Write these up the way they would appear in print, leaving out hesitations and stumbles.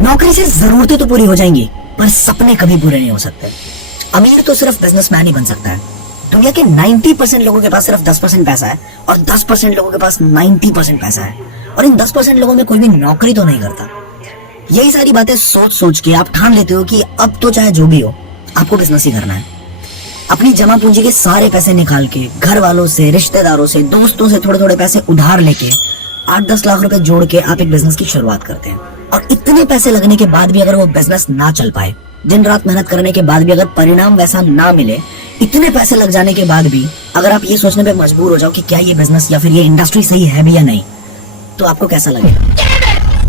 नौकरी से जरूरतें तो पूरी हो जाएंगी, पर सपने कभी पूरे नहीं हो सकते। अमीर तो सिर्फ बिजनेसमैन ही बन सकता है। दुनिया के 90% लोगों के पास सिर्फ 10% पैसा है, और 10% लोगों के पास 90% पैसा है, और इन 10% लोगों में कोई भी नौकरी तो नहीं करता। यही सारी बातें सोच सोच के आप ठान लेते हो कि अब तो चाहे जो भी हो, आपको बिजनेस ही करना है। अपनी जमा पूंजी के सारे पैसे निकाल के, घर वालों से, रिश्तेदारों से, दोस्तों से थोड़े थोड़े पैसे उधार लेके 8-10 लाख रुपए जोड़ के आप एक बिजनेस की शुरुआत करते हैं। और इतने पैसे लगने के बाद भी अगर वो बिजनेस ना चल पाए, दिन रात मेहनत करने के बाद भी अगर परिणाम वैसा ना मिले, इतने पैसे लग जाने के बाद भी अगर आप ये सोचने पे मजबूर हो जाओ कि क्या ये बिजनेस या फिर ये इंडस्ट्री सही है भी या नहीं, तो आपको कैसा लगेगा?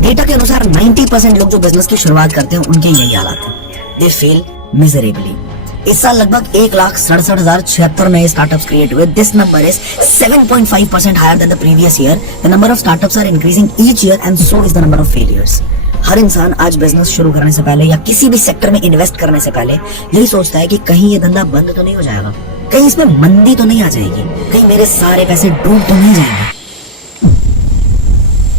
डेटा के अनुसार 90% लोग जो बिजनेस की शुरुआत करते हैं उनके यही हालात है। They fail miserably. इस साल लगभग 1,67,076 नए स्टार्टअप्स क्रिएट हुए। This number is 7.5% higher than the previous year. The number of startups are increasing each year and so is the number of failures. हर इंसान आज बिजनेस शुरू करने से पहले या किसी भी सेक्टर में इन्वेस्ट करने से पहले यही सोचता है कि कहीं ये धंधा बंद तो नहीं हो जाएगा, कहीं इसमें मंदी तो नहीं आ जाएगी, कहीं मेरे सारे पैसे डूब तो नहीं जाएंगे।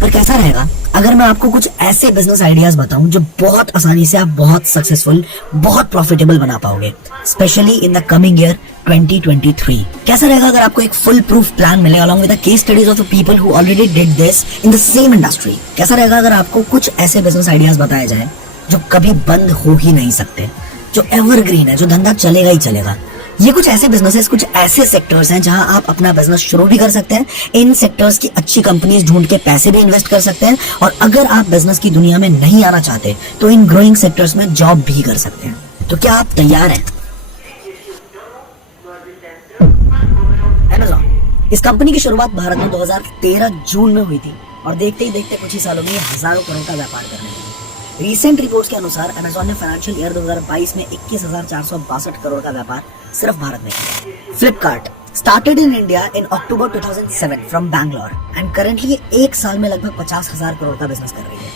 पर कैसा रहेगा अगर मैं आपको कुछ ऐसे बिजनेस आइडियाज बताऊं जो बहुत आसानी से आप बहुत सक्सेसफुल, बहुत प्रॉफिटेबल बना पाओगे, specially in the coming year 2023। कैसा रहेगा अगर आपको एक फुल प्रूफ प्लान मिले along with the case studies of the people who already did this in the same industry? कैसा रहेगा अगर आपको कुछ ऐसे बिजनेस आइडियाज बताए जाए जो कभी बंद हो ही नहीं सकते, जो एवरग्रीन है, जो धंधा चलेगा ही चलेगा? ये कुछ ऐसे बिजनेसेस, कुछ ऐसे सेक्टर्स हैं जहां आप अपना बिजनेस शुरू भी कर सकते हैं, इन सेक्टर्स की अच्छी कंपनीज ढूंढ के पैसे भी इन्वेस्ट कर सकते हैं, और अगर आप बिजनेस की दुनिया में नहीं आना चाहते तो इन ग्रोइंग सेक्टर्स में जॉब भी कर सकते हैं। तो क्या आप तैयार हैं? Amazon, इस कंपनी की शुरुआत भारत में 2013 जून में हुई थी, और देखते ही देखते कुछ ही सालों में हजारों करोड़ का व्यापार करने लगी। रीसेंट रिपोर्ट्स के अनुसार अमेजॉन ने फाइनेंशियल ईयर 2022 में 21,462 करोड़ का व्यापार सिर्फ भारत में किया। Flipkart started in India in October 2007 from Bangalore and currently ये एक साल में लगभग 50,000 करोड़ का बिजनेस कर रही है।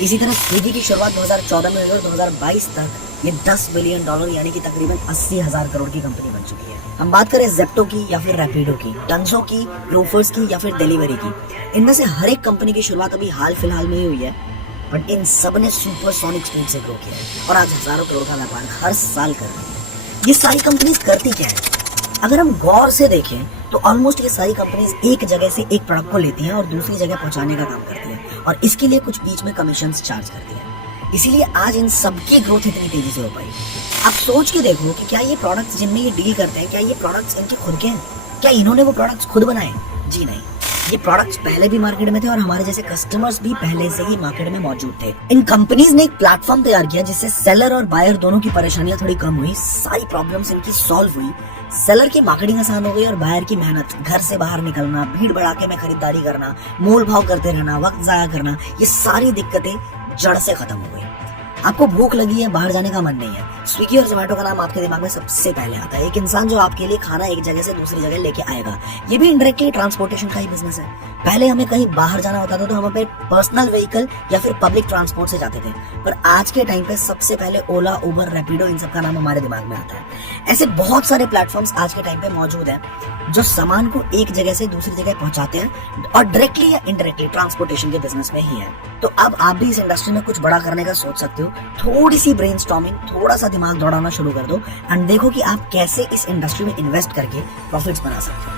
इसी तरह स्विगी की शुरुआत 2014 में हुई और 2022 तक ये $10 बिलियन यानी कि तकरीबन 80,000 करोड़ की कंपनी बन चुकी है। हम बात करें जेप्टो की या फिर रैपिडो की, टंसो की, ग्रोफर्स की या फिर डिलीवरी की, इनमें से हर एक कंपनी की शुरुआत अभी हाल फिलहाल में ही हुई है, बट इन सब ने सुपरसोनिक स्पीड से ग्रो किया है और आज हजारों करोड़ का व्यापार हर साल कर रही है। ये सारी कंपनीज करती क्या है? अगर हम गौर से देखें तो ऑलमोस्ट ये सारी कंपनीज एक जगह से एक प्रोडक्ट को लेती हैं और दूसरी जगह पहुंचाने का काम करती हैं, और इसके लिए कुछ बीच में कमीशन चार्ज करती हैं। इसीलिए आज इन सबकी ग्रोथ इतनी तेजी से हो पाई। आप सोच के देखो कि क्या ये प्रोडक्ट्स जिनमें ये डील करते हैं, क्या ये प्रोडक्ट्स इनके खुद के हैं? क्या इन्होंने वो प्रोडक्ट्स खुद बनाए? जी नहीं, ये प्रोडक्ट्स पहले भी मार्केट में थे और हमारे जैसे कस्टमर्स भी पहले से ही मार्केट में मौजूद थे। इन कंपनीज ने एक प्लेटफॉर्म तैयार किया जिससे सेलर और बायर दोनों की परेशानियां थोड़ी कम हुई, सारी प्रॉब्लम्स इनकी सॉल्व हुई। सेलर की मार्केटिंग आसान हो गई और बायर की मेहनत, घर से बाहर निकलना, भीड़ भड़ाके में खरीदारी करना, मोल भाव करते रहना, वक्त जाया करना, ये सारी दिक्कतें जड़ से खत्म हो गई। आपको भूख लगी है, बाहर जाने का मन नहीं है, स्विगी और जोमेटो का नाम आपके दिमाग में सबसे पहले आता है। एक इंसान जो आपके लिए खाना एक जगह से दूसरी जगह लेके आएगा, ये भी इनडायरेक्टली ट्रांसपोर्टेशन का ही बिजनेस है। पहले हमें कहीं बाहर जाना होता था तो हम अपने पर्सनल व्हीकल या फिर पब्लिक ट्रांसपोर्ट से जाते थे, पर आज के टाइम पे सबसे पहले ओला, उबर, रैपिडो, इन सब का नाम हमारे दिमाग में आता है। ऐसे बहुत सारे प्लेटफॉर्म्स आज के टाइम पे मौजूद हैं जो सामान को एक जगह से दूसरी जगह पहुंचाते हैं और डायरेक्टली या इनडायरेक्टली ट्रांसपोर्टेशन के बिजनेस में ही है। तो अब आप भी इस इंडस्ट्री में कुछ बड़ा करने का सोच सकते हो। थोड़ी सी ब्रेनस्टॉर्मिंग, थोड़ा सा दिमाग दौड़ाना शुरू कर दो एंड देखो कि आप कैसे इस इंडस्ट्री में इन्वेस्ट करके प्रॉफिट्स बना सकते हो।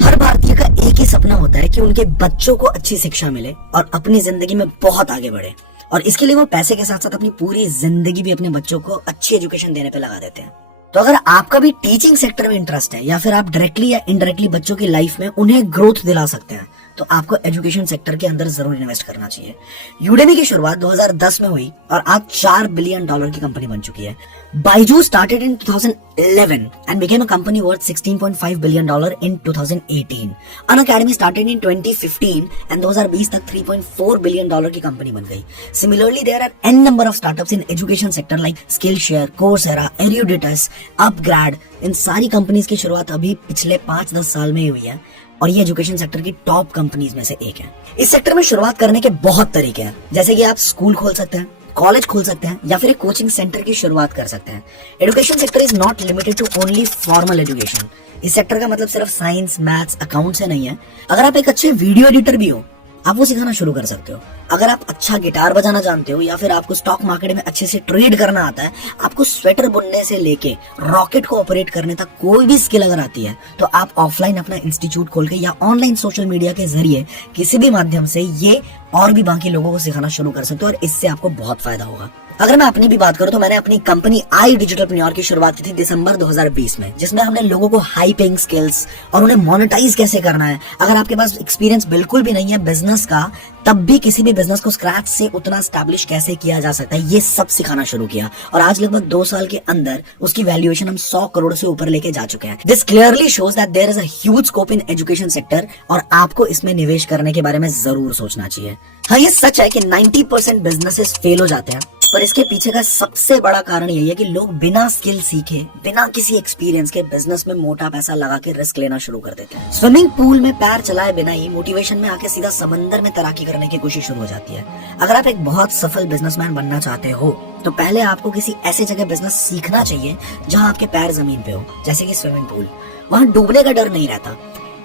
हर भारतीय का एक ही सपना होता है कि उनके बच्चों को अच्छी शिक्षा मिले और अपनी जिंदगी में बहुत आगे बढ़े, और इसके लिए वो पैसे के साथ साथ अपनी पूरी जिंदगी भी अपने बच्चों को अच्छी एजुकेशन देने पे लगा देते हैं। तो अगर आपका भी टीचिंग सेक्टर में इंटरेस्ट है या फिर आप डायरेक्टली या इनडायरेक्टली बच्चों की लाइफ में उन्हें ग्रोथ दिला सकते हैं, तो आपको एजुकेशन सेक्टर के अंदर जरूर इन्वेस्ट करना चाहिए। यूडेमी की शुरुआत 2010 में हुई और आज $4 बिलियन की कंपनी बन चुकी है। Byju's started in 2011 and became a company worth $16.5 billion in 2018। Unacademy started in 2015 and 2020 तक $3.4 बिलियन की कंपनी बन गई। Similarly there are an number of startups in education sector like Skillshare, Coursera, Eruditus, upGrad. इन सारी कंपनीज की शुरुआत अभी पिछले 5-10 साल में ही हुई है और ये एजुकेशन सेक्टर की टॉप कंपनीज में से एक है। इस सेक्टर में शुरुआत करने के बहुत तरीके हैं, जैसे कि आप स्कूल खोल सकते हैं, कॉलेज खोल सकते हैं या फिर एक कोचिंग सेंटर की शुरुआत कर सकते हैं। Education sector is not limited to only formal education. इस सेक्टर का मतलब सिर्फ साइंस, मैथ्स, अकाउंट्स से नहीं है। अगर आप एक अच्छे वीडियो एडिटर भी हो आप वो सिखाना शुरू कर सकते हो। अगर आप अच्छा गिटार बजाना जानते हो या फिर आपको स्टॉक मार्केट में अच्छे से ट्रेड करना आता है, आपको स्वेटर बुनने से लेके रॉकेट को ऑपरेट करने तक कोई भी स्किल अगर आती है, तो आप ऑफलाइन अपना इंस्टीट्यूट खोल के या ऑनलाइन सोशल मीडिया के जरिए किसी भी माध्यम से ये और भी बाकी लोगों को सिखाना शुरू कर सकते हो और इससे आपको बहुत फायदा होगा। अगर मैं अपनी भी बात करूं तो मैंने अपनी कंपनी आई डिजिटलप्रेन्योर की शुरुआत की थी दिसंबर 2020 में, जिसमें हमने लोगों को हाई पेइंग स्किल्स और उन्हें मोनेटाइज कैसे करना है। अगर आपके पास एक्सपीरियंस बिल्कुल भी नहीं है बिजनेस का, तब भी किसी भी बिजनेस को स्क्रैच से उतना स्टैब्लिश कैसे किया जा सकता है, ये सब सिखाना शुरू किया। और आज लगभग 2 साल के अंदर उसकी वैल्यूएशन हम 100 करोड़ से ऊपर लेके जा चुके हैं। This clearly shows that there is a huge scope in education sector और आपको इसमें निवेश करने के बारे में जरूर सोचना चाहिए। हाँ, ये सच है कि 90% बिजनेसेस फेल हो जाते हैं, पर इसके पीछे का सबसे बड़ा कारण यही है कि लोग बिना स्किल सीखे, बिना किसी एक्सपीरियंस के बिजनेस में मोटा पैसा लगा के रिस्क लेना शुरू कर देते हैं। स्विमिंग पूल में पैर चलाए बिना ही मोटिवेशन में आके सीधा समंदर में तैराकी करने की कोशिश शुरू हो जाती है। अगर आप एक बहुत सफल बिजनेसमैन बनना चाहते हो तो पहले आपको किसी ऐसे जगह बिजनेस सीखना चाहिए जहां आपके पैर जमीन पे हो, जैसे कि स्विमिंग पूल। वहां डूबने का डर नहीं रहता।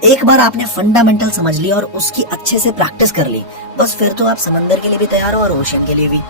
एक बार आपने फंडामेंटल समझ लिया और उसकी अच्छे से प्रैक्टिस कर ली, बस फिर तो आप समंदर के लिए भी तैयार हो और ओशन के लिए भी।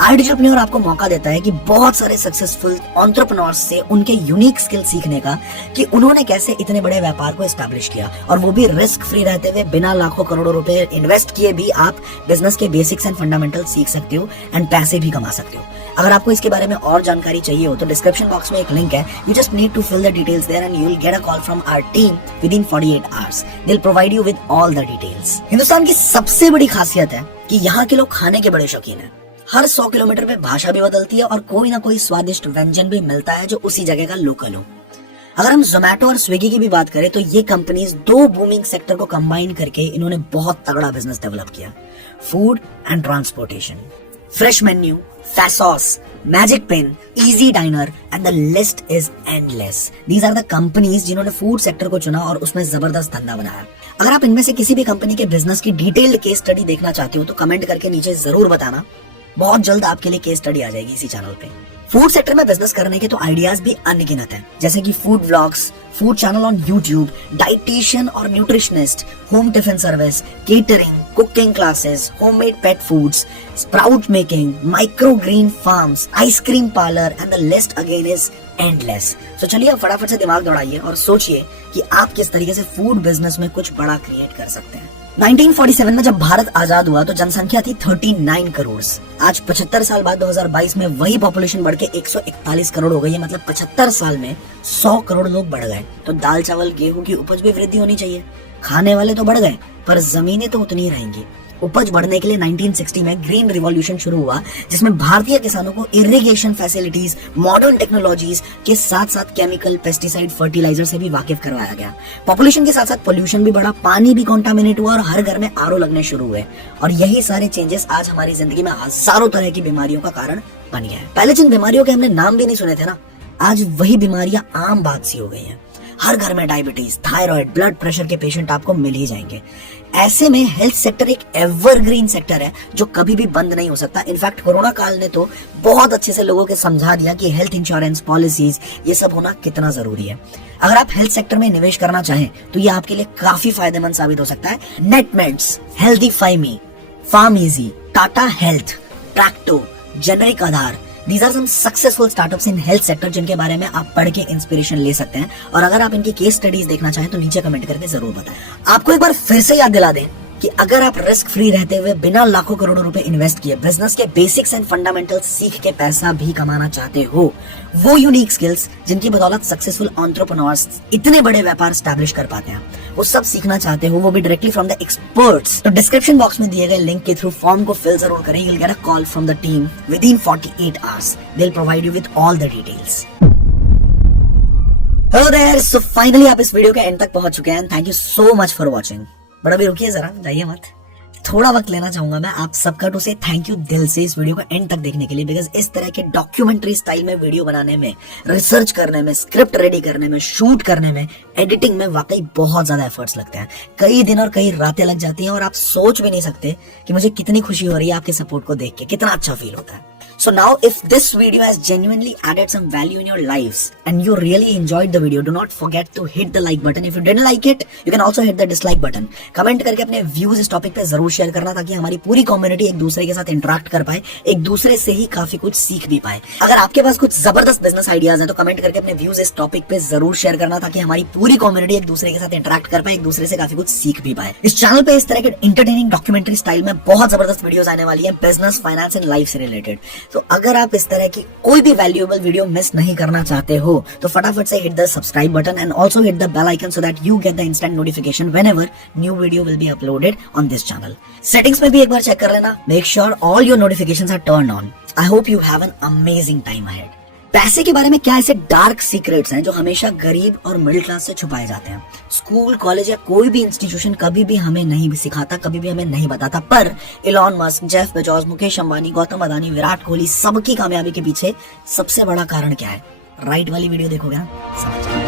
आई डिजिटलप्रेन्योर आपको मौका देता है कि बहुत सारे सक्सेसफुल एंटरप्रेन्योर्स से उनके यूनिक स्किल सीखने का, कि उन्होंने कैसे इतने बड़े व्यापार को एस्टैब्लिश किया, और वो भी रिस्क फ्री रहते हुए बिना लाखों करोड़ों रुपए इन्वेस्ट किए भी आप बिजनेस के बेसिक्स एंड फंडामेंटल सीख सकते हो एंड पैसे भी कमा सकते हो। अगर आपको इसके बारे में और जानकारी चाहिए हो तो डिस्क्रिप्शन बॉक्स में एक लिंक है, you just need to fill the details there and you will get a call from our team within 48 hours. They will provide you with all the details. Hindustan की सबसे बड़ी खासियत है कि यहाँ के लोग खाने के बड़े शौकीन हैं। हर 100 किलोमीटर पे भाषा भी बदलती है और कोई ना कोई स्वादिष्ट व्यंजन भी मिलता है जो उसी जगह का लोकल हो। अगर हम जोमैटो और स्विगी की भी बात करें तो ये कंपनीज 2 बूमिंग सेक्टर को कंबाइन करके इन्होंने बहुत तगड़ा बिजनेस डेवलप किया। Food and transportation, Fresh Menu, Faasos, Magic Pan, Easy Diner and the list is endless. These are the companies जिन्होंने फूड सेक्टर को चुना और उसमें जबरदस्त धंधा बनाया। अगर आप इनमें से किसी भी कंपनी के बिजनेस की डिटेल्ड केस स्टडी देखना चाहते हो तो कमेंट करके नीचे जरूर बताना। बहुत जल्द आपके लिए केस स्टडी आ जाएगी इसी चैनल पे। फूड सेक्टर में बिजनेस करने के तो आइडियाज भी अनगिनत हैं, जैसे कि food vlogs, food channel on YouTube, dietician और nutritionist, home tiffin service, catering, cooking classes, homemade pet foods, sprout making, micro green farms, ice cream parlour and the list again is endless. तो चलिए आप फटाफट से दिमाग दौड़ाइए और सोचिए कि आप किस तरीके से फूड बिजनेस में कुछ बड़ा क्रिएट कर सकते हैं। 1947 में जब भारत आजाद हुआ तो जनसंख्या थी 39 करोड़। आज 75 साल बाद 2022 में वही पॉपुलेशन बढ़ के 141 करोड़ हो गई है। मतलब 75 साल में 100 करोड़ लोग बढ़ गए। तो दाल चावल गेहूं की उपज भी वृद्धि होनी चाहिए। खाने वाले तो बढ़ गए पर जमीनें तो उतनी ही रहेंगी। उपज बढ़ने के लिए 1960 में ग्रीन रिवॉल्यूशन शुरू हुआ, जिसमें भारतीय किसानों को इरिगेशन फैसिलिटीज, मॉडर्न टेक्नोलॉजीज के साथ साथ केमिकल, पेस्टिसाइड, फर्टिलाइजर से भी वाकिफ करवाया गया। पॉपुलेशन के साथ साथ पोल्यूशन भी बढ़ा, पानी भी कॉन्टामिनेट हुआ और हर घर में आरओ लगने शुरू हुए। और यही सारे चेंजेस आज हमारी जिंदगी में हजारों तरह की बीमारियों का कारण बन गया है। पहले जिन बीमारियों के हमने नाम भी नहीं सुने थे ना, आज वही बीमारियां आम बात सी हो गई हैं। हर घर में डायबिटीज, थायराइड, ब्लड प्रेशर के पेशेंट आपको मिल ही जाएंगे। ऐसे में हेल्थ सेक्टर एक एवरग्रीन सेक्टर है जो कभी भी बंद नहीं हो सकता। इनफैक्ट कोरोना काल ने तो बहुत अच्छे से लोगों के समझा दिया कि हेल्थ इंश्योरेंस पॉलिसीज ये सब होना कितना जरूरी है। अगर आप हेल्थ सेक्टर में निवेश करना चाहें तो ये आपके लिए काफी फायदेमंद साबित हो सकता है। Netmeds, HealthifyMe, PharmEasy, Tata Health, Tracto, Generic Aadhaar, These are some successful startups in health sector जिनके बारे में आप पढ़ के इंस्पिरेशन ले सकते हैं। और अगर आप इनकी केस स्टडीज देखना चाहें तो नीचे कमेंट करके जरूर बताएं। आपको एक बार फिर से याद दिला दें कि अगर आप रिस्क फ्री रहते हुए बिना लाखों करोड़ों रुपए इन्वेस्ट किए बिजनेस के बेसिक्स एंड फंडामेंटल्स सीख के पैसा भी कमाना चाहते हो, वो यूनिक स्किल्स जिनकी बदौलत सक्सेसफुल एंटरप्रेन्योर्स इतने बड़े व्यापार स्टैब्लिश कर पाते हैं, वो सब सीखना चाहते हो, वो भी डायरेक्टली फ्रॉम द एक्सपर्ट्स, तो डिस्क्रिप्शन बॉक्स में दिए गए लिंक के थ्रू फॉर्म को फिल जरूर करें। You will get a call from the team within 48 hours. They will provide you with all the details. Hello there, so finally आप इस वीडियो के एंड तक पहुंच चुके हैं। Thank you so much for watching. But अभी रुकिए जरा, जाइए मत। थोड़ा वक्त लेना चाहूंगा मैं आप सबका टू से थैंक यू दिल से इस वीडियो को एंड तक देखने के लिए, बिकॉज इस तरह के डॉक्यूमेंट्री स्टाइल में वीडियो बनाने में, रिसर्च करने में, स्क्रिप्ट रेडी करने में, शूट करने में, एडिटिंग में वाकई बहुत ज्यादा एफर्ट्स लगते हैं। कई दिन और कई रातें लग जाती हैं और आप सोच भी नहीं सकते कि मुझे कितनी खुशी हो रही है आपके सपोर्ट को देख के, कितना अच्छा फील होता है। So now if this video has genuinely added some value in your lives and you really enjoyed the video, do not forget to hit the like button. If you didn't like it, you can also hit the dislike button. Comment करके अपने views इस topic पे जरूर share करना ताकि हमारी पूरी community एक दूसरे के साथ इंटरेक्ट कर पाए, एक दूसरे से ही काफी कुछ सीख भी पाए। अगर आपके पास कुछ जबरदस्त बिजनेस आइडियाज हैं तो कमेंट करके अपने व्यूज इस टॉपिक पे जरूर शेयर करना ताकि हमारी पूरी कम्युनिटी एक दूसरे के साथ इंटरेक्ट कर पाए, एक दूसरे से काफी कुछ सीख भी पाए। इस चैनल पे इस तरह के इंटरटेनिंग डॉक्यूमेंट्री स्टाइल में बहुत जबरदस्त वीडियोस आने वाली है बिजनेस, फाइनेंस एंड लाइफ से रिलेटेड। तो अगर आप इस तरह की कोई भी वैल्यूएबल वीडियो मिस नहीं करना चाहते हो तो फटाफट से hit the subscribe button and also hit the bell icon so that you get the instant notification whenever new video will be uploaded on this channel. Settings में भी एक बार चेक कर लेना, make sure all your notifications are turn on. I hope you have an amazing time ahead. पैसे के बारे में क्या ऐसे डार्क सीक्रेट्स हैं जो हमेशा गरीब और मिडिल क्लास से छुपाए जाते हैं? स्कूल, कॉलेज या कोई भी इंस्टीट्यूशन कभी भी हमें नहीं सिखाता, कभी भी हमें नहीं बताता। पर Elon Musk, Jeff Bezos, Mukesh Ambani, Gautam Adani, Virat Kohli सबकी कामयाबी के पीछे सबसे बड़ा कारण क्या है? राइट वाली वीडियो देखोगे ना, समझ जाओगे।